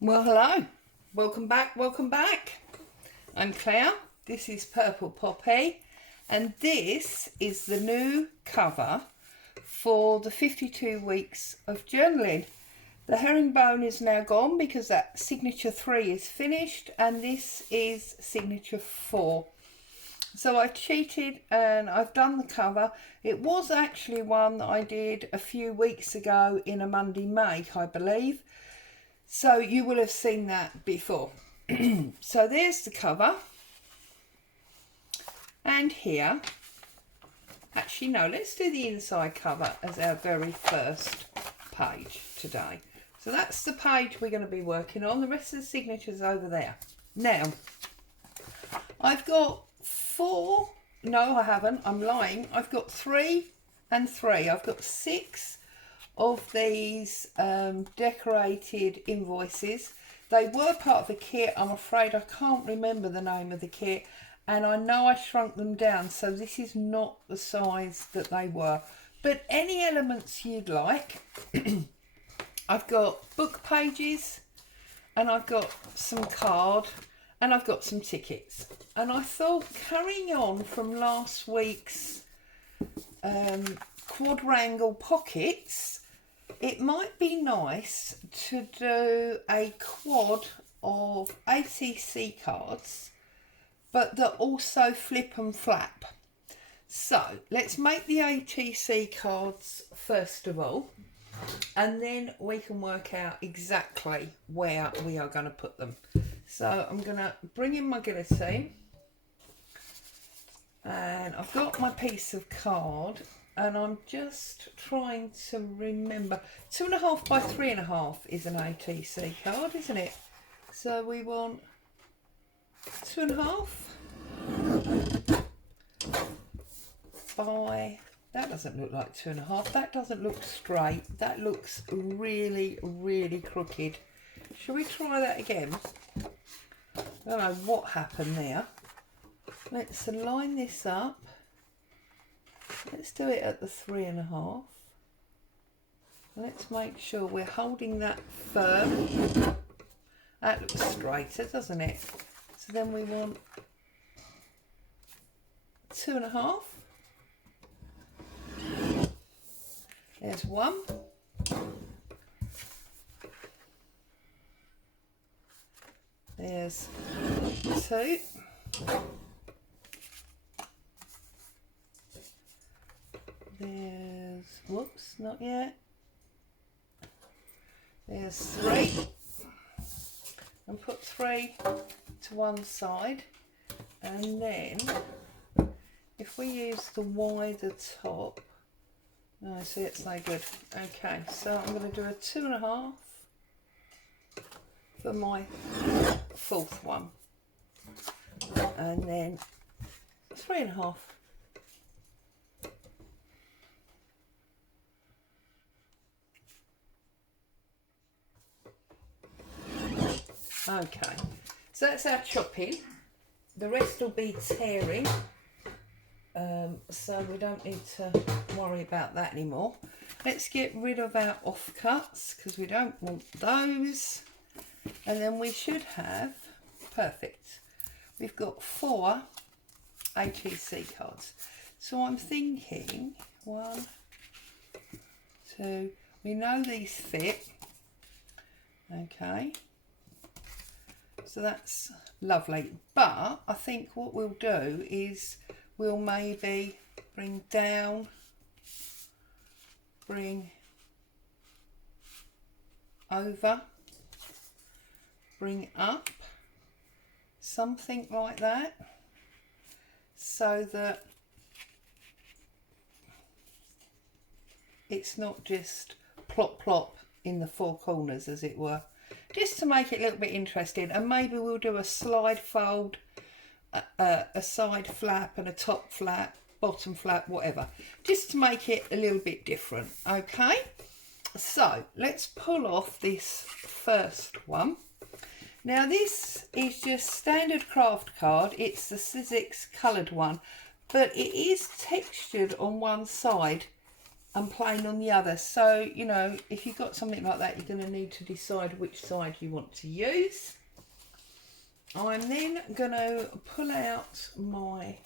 Well, hello, welcome back. I'm Claire, this is Purple Poppy, and this is the new cover for the 52 weeks of journaling. The herringbone is now gone because that signature 3 is finished, and this is signature 4. So I cheated and I've done the cover. It was actually one that I did a few weeks ago in a Monday make, I believe. So you will have seen that before. So there's the cover. And here, actually no, let's do the inside cover as our very first page today. So that's the page we're going to be working on. The rest of the signatures over there. Now, I've got 4, no I haven't, I'm lying. I've got 3 and 3. I've got 6 of these decorated invoices. They were part of a kit. I'm afraid I can't remember the name of the kit, and I know I shrunk them down, so this is not the size that they were, but any elements you'd like. I've got book pages, and I've got some card, and I've got some tickets. And I thought, carrying on from last week's quadrangle pockets, it might be nice to do a quad of ATC cards, but that also flip and flap. So let's make the ATC cards first of all, and then we can work out exactly where we are going to put them. So I'm going to bring in my guillotine, and I've got my piece of card. And I'm just trying to remember. 2.5 by 3.5 is an ATC card, isn't it? So we want 2.5 by, that doesn't look like 2.5. That doesn't look straight. That looks really, really crooked. Shall we try that again? I don't know what happened there. Let's line this up. Let's do it at the 3.5. Let's make sure we're holding that firm. That looks straighter, doesn't it? So then we want 2.5. There's 1. There's 2. There's, whoops, not yet. There's 3. And put 3 to one side. And then, if we use the wider top, no, see, it's no good. Okay, so I'm going to do a 2.5 for my 4th one. And then 3.5. Okay, so that's our chopping. The rest will be tearing, so we don't need to worry about that anymore. Let's get rid of our offcuts because we don't want those. And then we should have, perfect, we've got 4 ATC cards. So I'm thinking 1, 2, we know these fit, okay. So that's lovely, but I think what we'll do is we'll maybe bring down, bring over, bring up, something like that, so that it's not just plop plop in the 4 corners, as it were. Just to make it a little bit interesting, and maybe we'll do a slide fold, a side flap and a top flap, bottom flap, whatever, just to make it a little bit different. Okay, so let's pull off this first one. Now this is just standard craft card. It's the Sizzix coloured one, but it is textured on one side and plain on the other. So, you know, if you've got something like that, you're going to need to decide which side you want to use. I'm then going to pull out my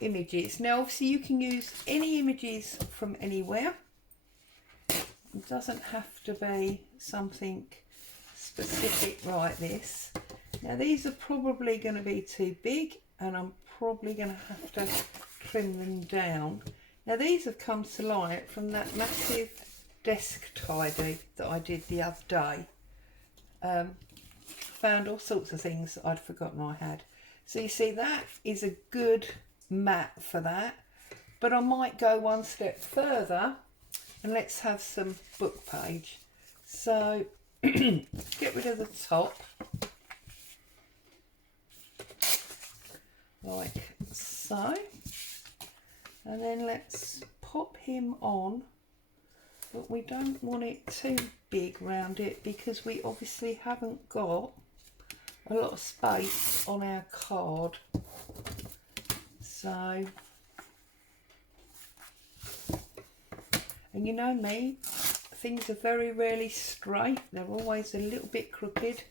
images. Now, obviously, you can use any images from anywhere. It doesn't have to be something specific like this. Now, these are probably going to be too big, and I'm probably going to have to trim them down. Now, these have come to light from that massive desk tidy that I did the other day. Found all sorts of things that I'd forgotten I had. So you see, that is a good mat for that. But I might go one step further and let's have some book page. So get rid of the top. Like so. And then let's pop him on. But we don't want it too big round it because we obviously haven't got a lot of space on our card. So, and you know me, things are very rarely straight. They're always a little bit crooked.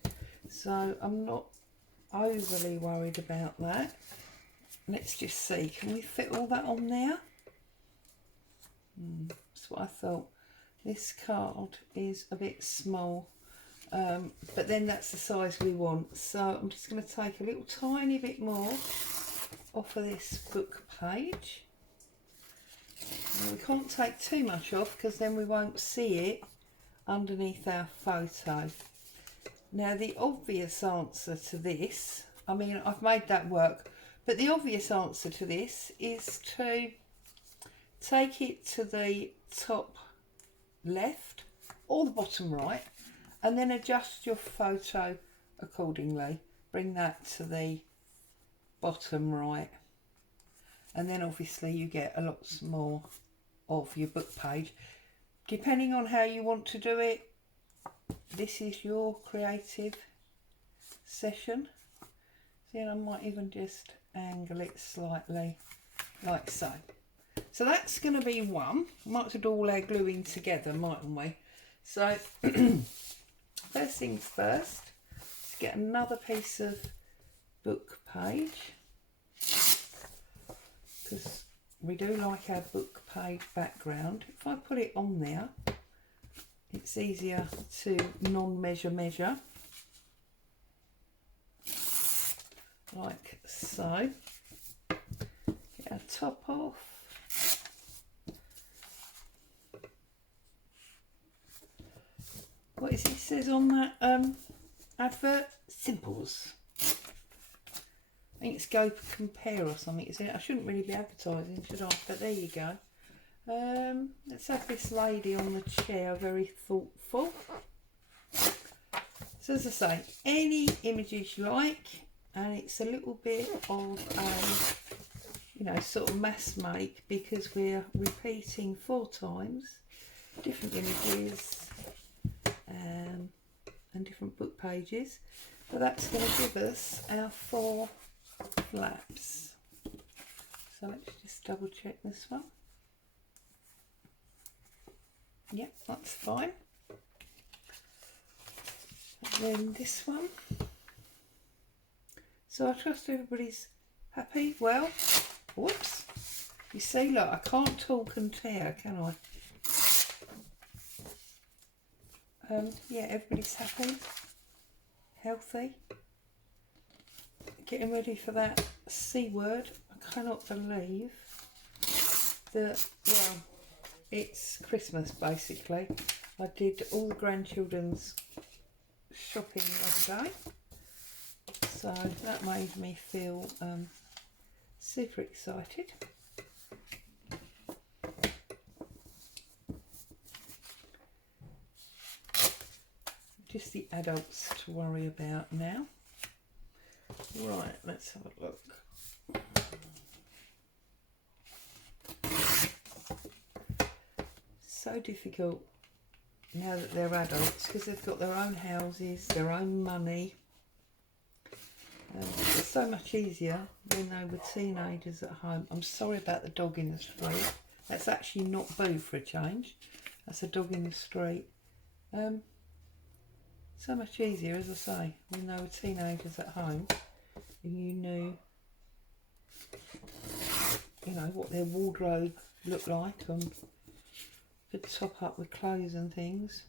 So I'm not overly worried about that. Let's just see, can we fit all that on there? That's what I thought. This card is a bit small, but then that's the size we want. So I'm just going to take a little tiny bit more off of this book page. Now, we can't take too much off because then we won't see it underneath our photo. Now, the obvious answer to this, I mean, I've made that work, but the obvious answer to this is to take it to the top left or the bottom right and then adjust your photo accordingly. Bring that to the bottom right, and then obviously you get a lot more of your book page. Depending on how you want to do it, this is your creative session. See, and I might even just angle it slightly like so. So that's going to be one. We might have to do all our gluing together, mightn't we? So first things first, let's get another piece of book page, because we do like our book page background. If I put it on there, it's easier to non-measure measure, like so. Get our top off. What is it says on that advert? Simples. I think it's Go Compare or something, isn't it? I shouldn't really be advertising, should I? But there you go. Let's have this lady on the chair, very thoughtful. So as I say, any images you like, and it's a little bit of you know, sort of mass make, because we're repeating 4 times different images and different book pages. So that's going to give us our 4 flaps. So let's just double check this one. Yep, that's fine. And then this one. So I trust everybody's happy. Well, whoops. You see, look, I can't talk and tear, can I? Yeah, everybody's happy, healthy. Getting ready for that C word. I cannot believe that, well, it's Christmas basically. I did all the grandchildren's shopping the other day, so that made me feel super excited. Just the adults to worry about now. Right, let's have a look. So difficult now that they're adults, because they've got their own houses, their own money. It's so much easier when they were teenagers at home. I'm sorry about the dog in the street. That's actually not Boo for a change. That's a dog in the street. So much easier, as I say, when they were teenagers at home and you knew, you know, what their wardrobe looked like and could top up with clothes and things.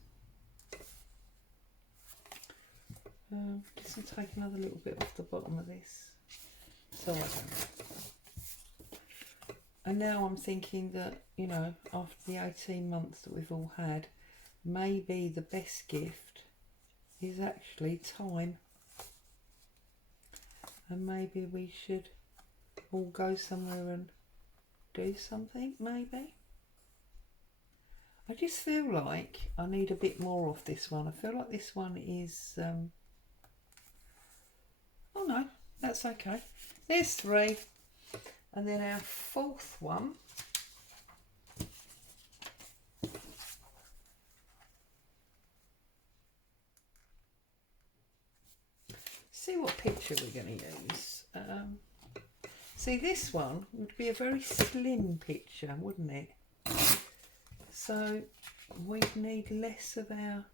Just going to take another little bit off the bottom of this. So I don't know. And now I'm thinking that, you know, after the 18 months that we've all had, maybe the best gift is actually time. And maybe we should all go somewhere and do something, maybe. I just feel like I need a bit more of this one. I feel like this one is... oh no, that's okay. There's 3. And then our 4th one. See what picture we're going to use. See, this one would be a very slim picture, wouldn't it? So we'd need less of our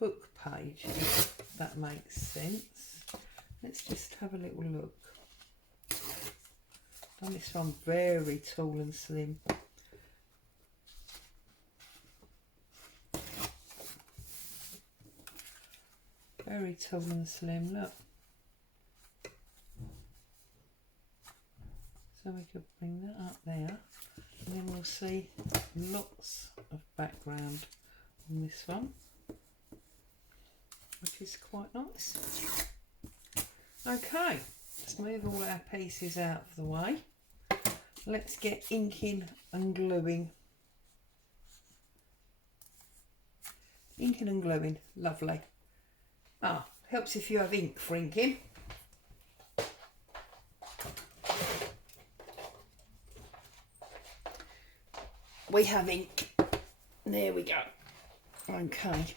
book page, if that makes sense. Let's just have a little look. Done this one very tall and slim. Very tall and slim, look. So we could bring that up there, and then we'll see lots of background on this one, which is quite nice. Okay, let's move all our pieces out of the way. Let's get inking and gluing. Inking and gluing, lovely. Ah, helps if you have ink for inking. We have ink. There we go. Okay.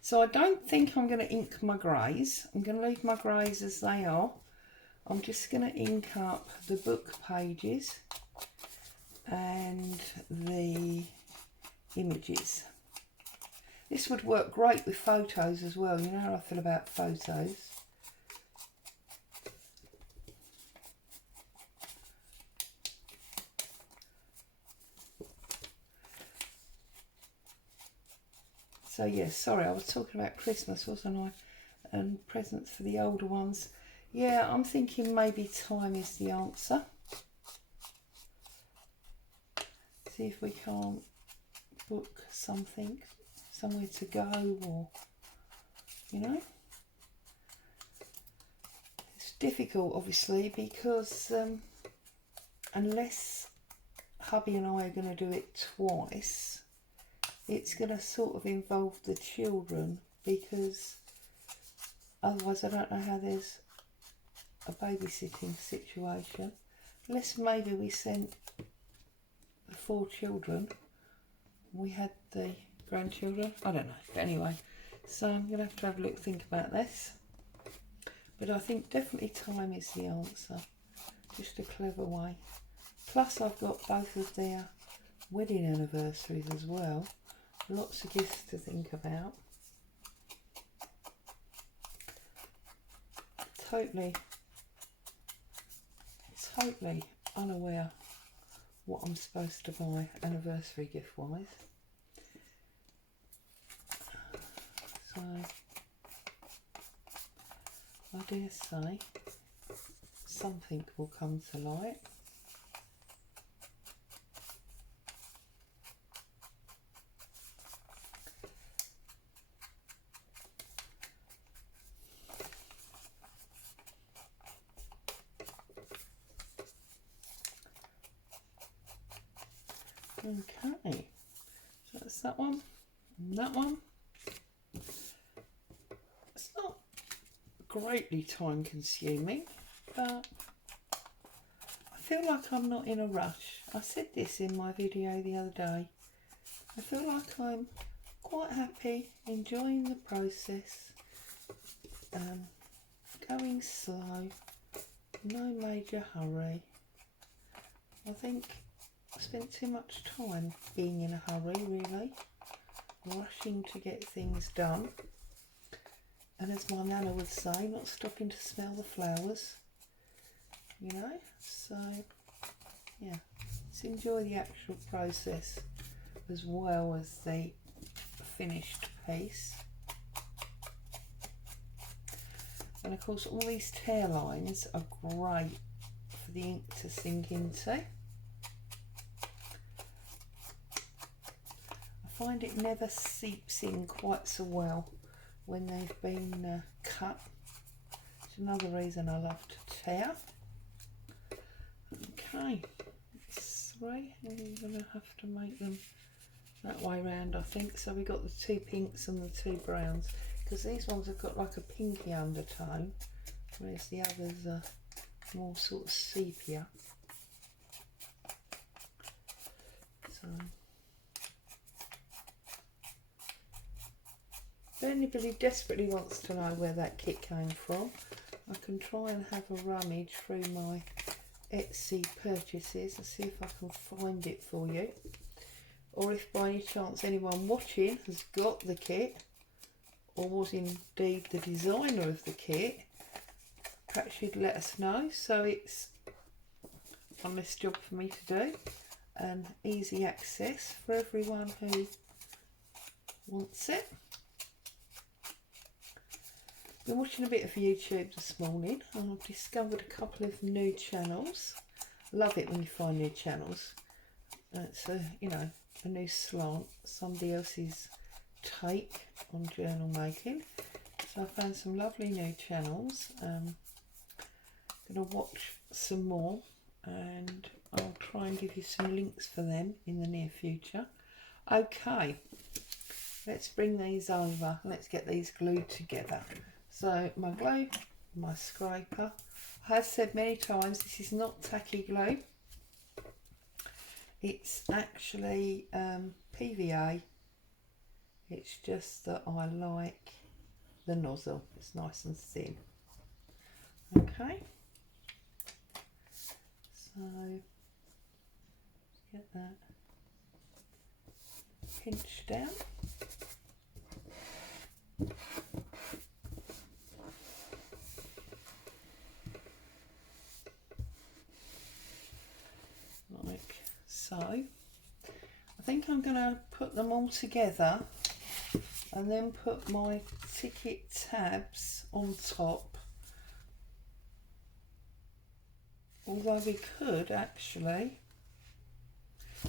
So I don't think I'm going to ink my greys. I'm going to leave my greys as they are. I'm just going to ink up the book pages and the images. This would work great with photos as well. You know how I feel about photos. So yes, sorry, I was talking about Christmas, wasn't I? And presents for the older ones. Yeah, I'm thinking maybe time is the answer. See if we can't book something, somewhere to go, or, you know. It's difficult, obviously, because unless hubby and I are going to do it twice, it's going to sort of involve the children, because otherwise I don't know how there's a babysitting situation. Unless maybe we sent the 4 children, we had the grandchildren, I don't know. But anyway, so I'm going to have a little think about this. But I think definitely time is the answer. Just a clever way. Plus I've got both of their wedding anniversaries as well. Lots of gifts to think about. Totally unaware what I'm supposed to buy anniversary gift wise. So I dare say something will come to light. Okay, so that's that one and that one. It's not greatly time consuming, but I feel like I'm not in a rush. I said this in my video the other day. I feel like I'm quite happy, enjoying the process, going slow, no major hurry. I think spent too much time being in a hurry, really, rushing to get things done. And as my nana would say, not stopping to smell the flowers, you know. So yeah, let's enjoy the actual process as well as the finished piece. And of course all these tear lines are great for the ink to sink into. I find it never seeps in quite so well when they've been cut. It's another reason I love to tear. Okay, it's 3, and we're going to have to make them that way round, I think. So we got the 2 pinks and the 2 browns, because these ones have got like a pinky undertone, whereas the others are more sort of sepia. So if anybody desperately wants to know where that kit came from, I can try and have a rummage through my Etsy purchases and see if I can find it for you. Or if by any chance anyone watching has got the kit, or was indeed the designer of the kit, perhaps you'd let us know, so it's one less job for me to do and easy access for everyone who wants it. Been watching a bit of YouTube this morning and I've discovered a couple of new channels. Love it when you find new channels. It's a, you know, a new slant, somebody else's take on journal making. So I found some lovely new channels. Gonna watch some more and I'll try and give you some links for them in the near future. Okay, let's bring these over. Let's get these glued together. So my glue, my scraper. I have said many times this is not tacky glue. It's actually PVA. It's just that I like the nozzle. It's nice and thin. Okay. So get that pinched down. Like so. I think I'm going to put them all together and then put my ticket tabs on top. Although we could actually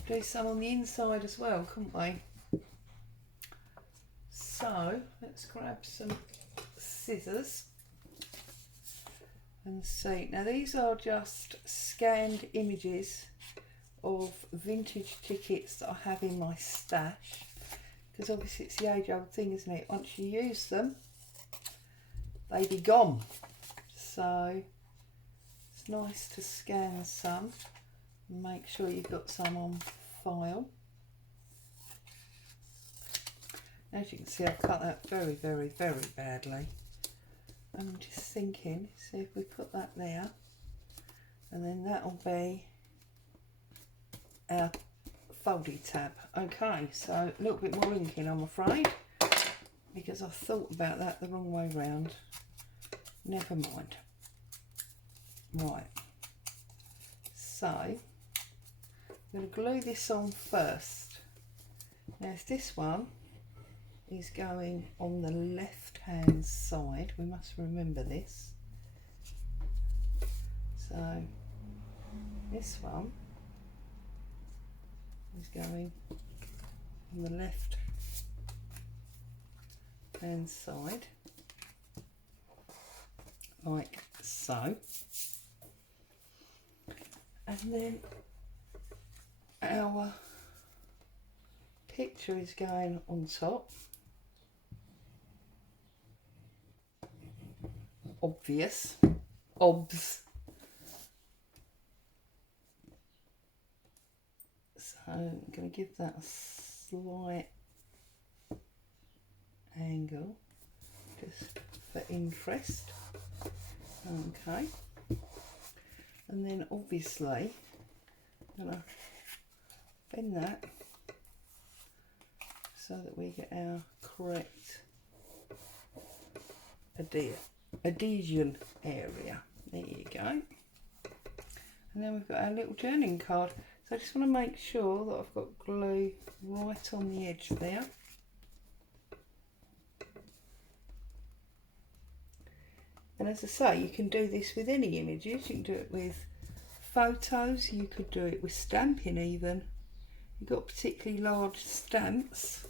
do some on the inside as well, couldn't we? So let's grab some scissors and see. Now these are just scanned images of vintage tickets that I have in my stash, because obviously it's the age-old thing, isn't it? Once you use them, they be gone. So it's nice to scan some and make sure you've got some on file. As you can see, I've cut that very, very, very badly. I'm just thinking, see if we put that there, and then that'll be our folded tab. Okay, so a little bit more inking, I'm afraid, because I thought about that the wrong way round. Never mind. Right, so I'm going to glue this on first. Now if this one is going on the left hand side, we must remember this. So this one is going on the left hand side, like so. And then our picture is going on top. Obvious. Obs. So I'm going to give that a slight angle just for interest. Okay. And then obviously I'm going to bend that so that we get our correct adhesion area. There you go. And then we've got our little journeying card. So I just want to make sure that I've got glue right on the edge there. And as I say, you can do this with any images. You can do it with photos, you could do it with stamping even. You've got particularly large stamps,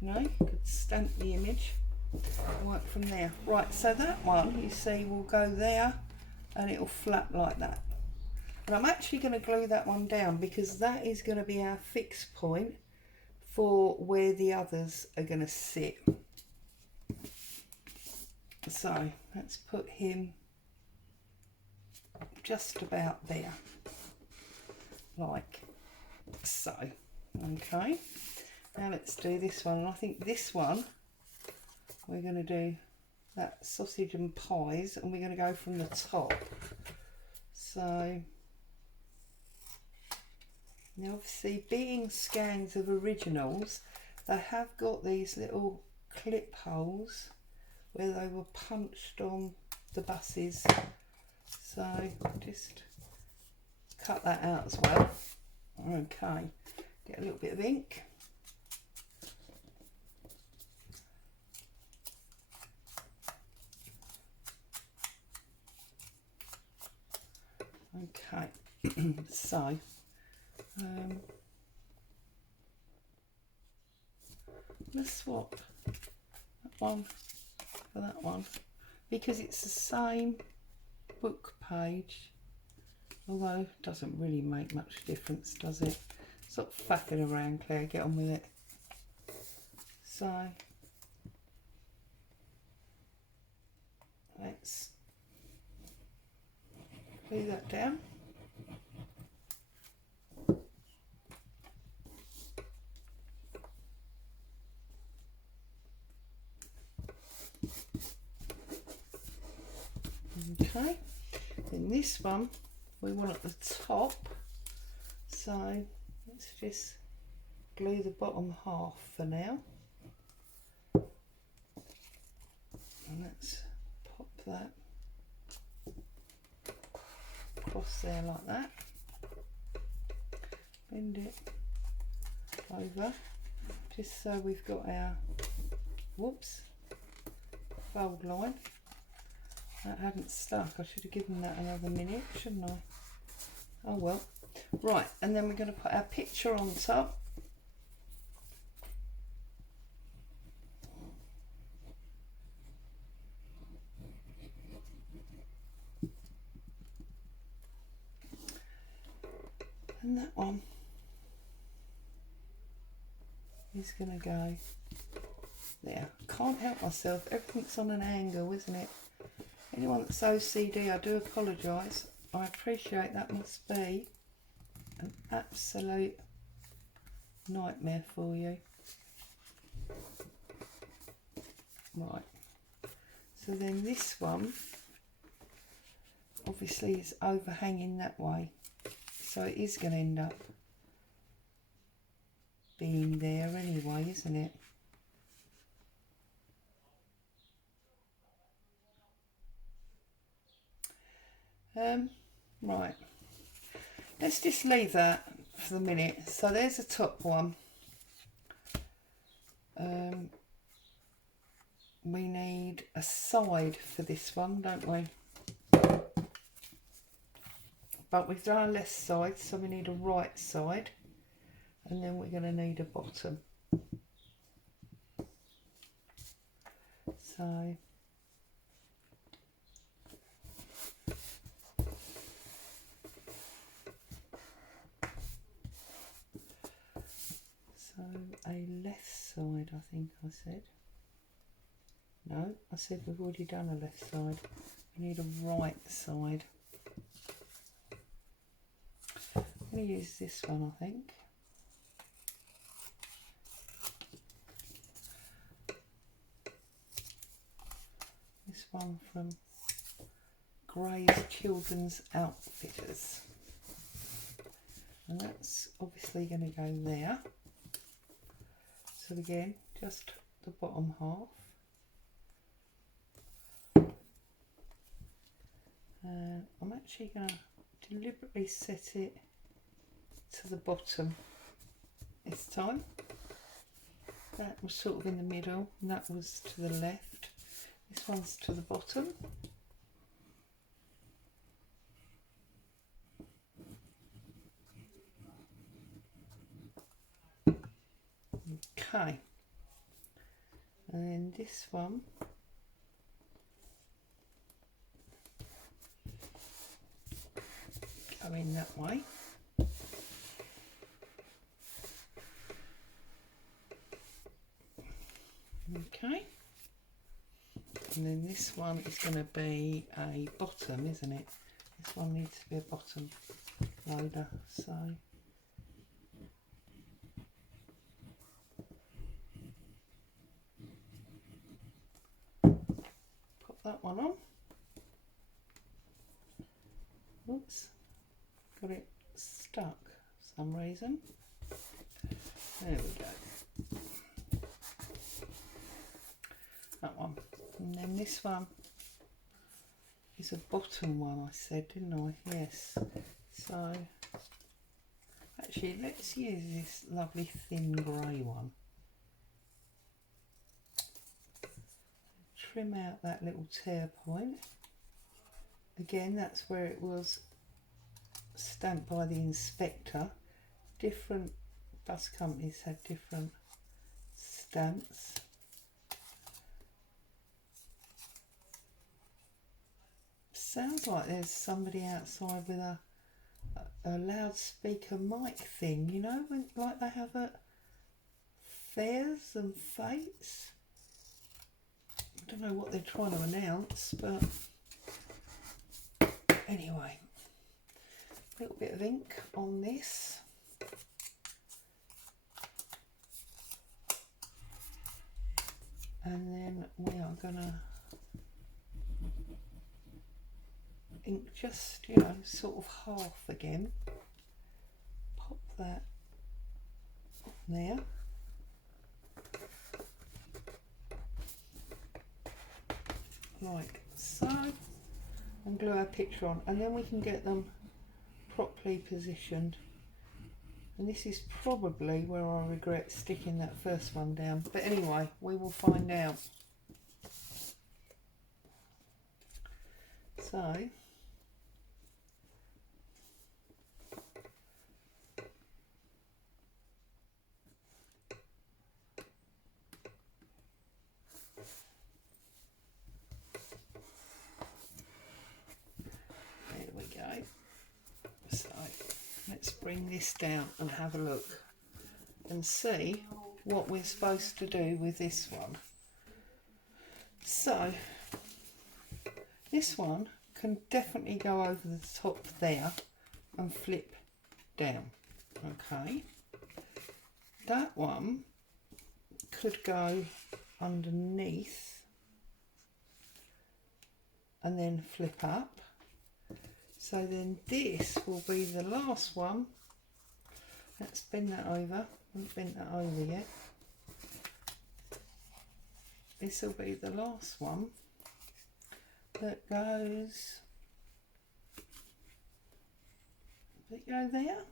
you know, you could stamp the image and work from there. Right, so that one, you see, will go there and it'll flap like that. And I'm actually going to glue that one down because that is going to be our fixed point for where the others are going to sit. So let's put him just about there, like so. Okay, now let's do this one. And I think this one we're going to do that sausage and pies, and we're going to go from the top. So now obviously, being scans of originals, they have got these little clip holes where they were punched on the buses. So just cut that out as well. Okay, get a little bit of ink. Okay, so let's swap that one for that one because it's the same book page, although it doesn't really make much difference, does it? Stop faffing around, Claire, get on with it. So let's glue that down. Okay, then this one we want at the top, so let's just glue the bottom half for now, and let's pop that across there like that, bend it over just so we've got our, whoops, fold line. That hadn't stuck. I should have given that another minute, shouldn't I? Oh well. Right, and then we're going to put our picture on top. And that one is going to go there. Can't help myself. Everything's on an angle, isn't it? Anyone that's OCD, I do apologise. I appreciate that must be an absolute nightmare for you. Right, so then this one obviously is overhanging that way, so it is going to end up being there anyway, isn't it? Right, let's just leave that for the minute. So there's the top one. We need a side for this one, don't we? But we've done a left side, so we need a right side, and then we're going to need a bottom. So a left side, I think I said. No, I said we've already done a left side. We need a right side. I'm going to use this one, I think. This one from Gray's Children's Outfitters. and that's obviously going to go there. So again, just the bottom half. I'm actually going to deliberately set it to the bottom this time. That was sort of in the middle and that was to the left. This one's to the bottom. Okay, and then this one going that way. Okay, and then this one is going to be a bottom, isn't it? This one needs to be a bottom loader, so put that one on. Oops, got it stuck for some reason. There we go. That one. And then this one is a bottom one, I said, didn't I? Yes. So actually let's use this lovely thin grey one. Trim out that little tear point. Again, that's where it was stamped by the inspector. Different bus companies had different stamps. Sounds like there's somebody outside with a loudspeaker mic thing, you know, when like they have at fairs and fetes. I don't know what they're trying to announce, but anyway, a little bit of ink on this. And then we are gonna ink just, you know, sort of half again. Pop that on there. Like so. And glue our picture on, and then we can get them properly positioned. And this is probably where I regret sticking that first one down, but anyway, we will find out. So there we go. So let's bring this down and have a look and see what we're supposed to do with this one. So this one can definitely go over the top there and flip down. Okay, that one could go underneath and then flip up. So then this will be the last one. Let's bend that over. I haven't bent that over yet. This will be the last one that goes. Does it go there?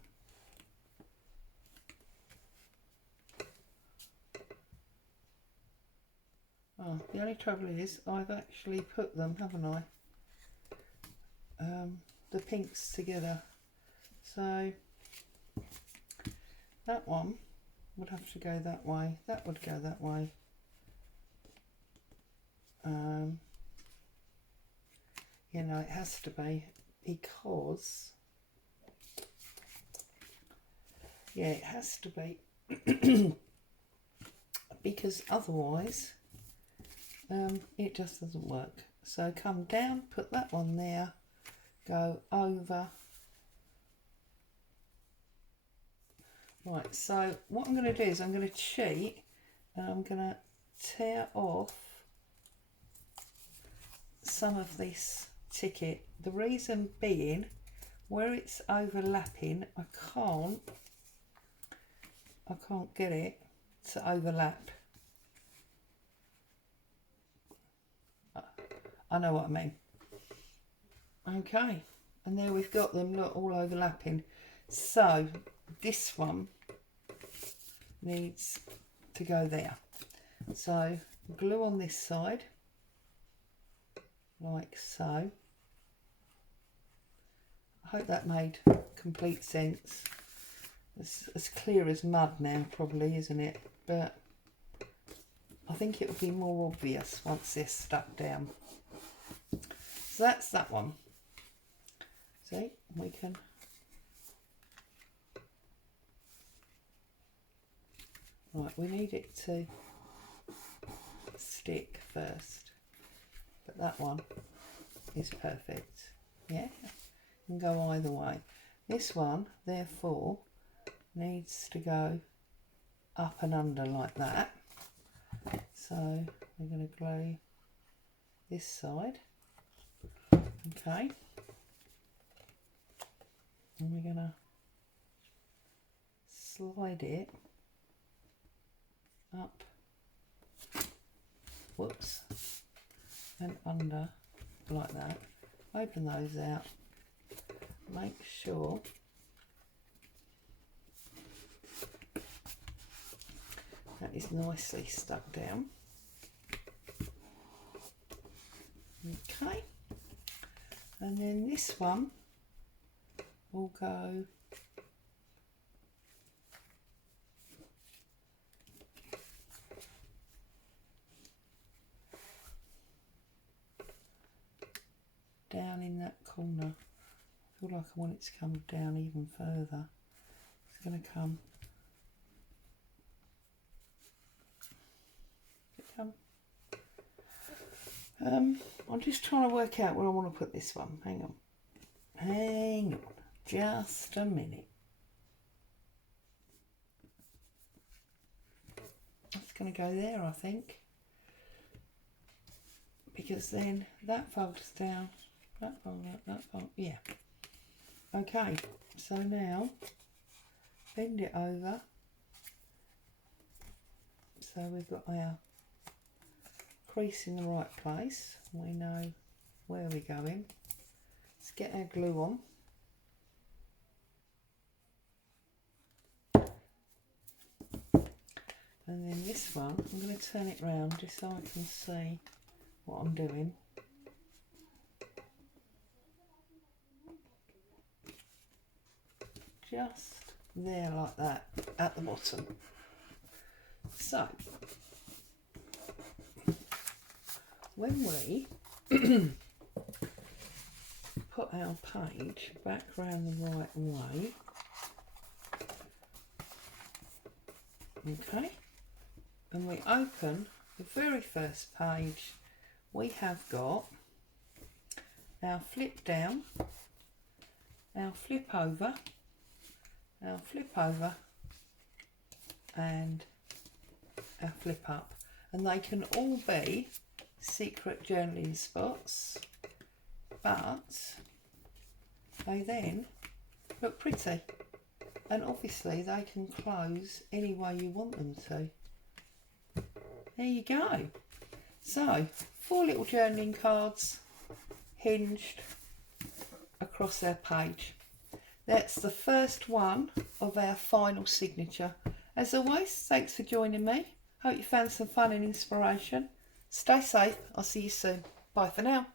Oh, the only trouble is I've actually put them, haven't I? The pinks together. So that one would have to go that way. That would go that way. You know, it has to be because, yeah, it has to be because otherwise it just doesn't work. So come down, put that one there, go over. Right, so what I'm going to do is I'm going to cheat and I'm going to tear off some of this ticket. The reason being, where it's overlapping, I can't get it to overlap. I know what I mean. Okay, and there we've got them, look, all overlapping. So this one needs to go there. So glue on this side, like so. I hope that made complete sense. It's as clear as mud now, probably, isn't it? But I think it will be more obvious once they're stuck down. So that's that one. See, we can right, we need it to stick first, but that one is perfect. Yeah, can go either way. This one therefore needs to go up and under like that. So we're going to glue this side, okay, and we're going to slide it up, whoops, and under like that. Open those out, make sure that is nicely stuck down. Okay, and then this one will go down in that corner. I feel like I want it to come down even further. It's going to come. I'm just trying to work out where I want to put this one. Hang on, just a minute. It's going to go there, I think, because then that folds down, that fold up, that fold, yeah. Okay, so now bend it over, so we've got our crease in the right place. We know where we're going. Let's get our glue on. And then this one, I'm going to turn it round just so I can see what I'm doing. Just there like that at the bottom. So when we put our page back round the right way, okay, and we open the very first page, we have got our flip down, our flip over, and our flip up, and they can all be secret journaling spots, but they then look pretty, and obviously they can close any way you want them to. There you go. So 4 little journaling cards hinged across our page. That's the first one of our final signature. As always, thanks for joining me. Hope you found some fun and inspiration. Stay safe. I'll see you soon. Bye for now.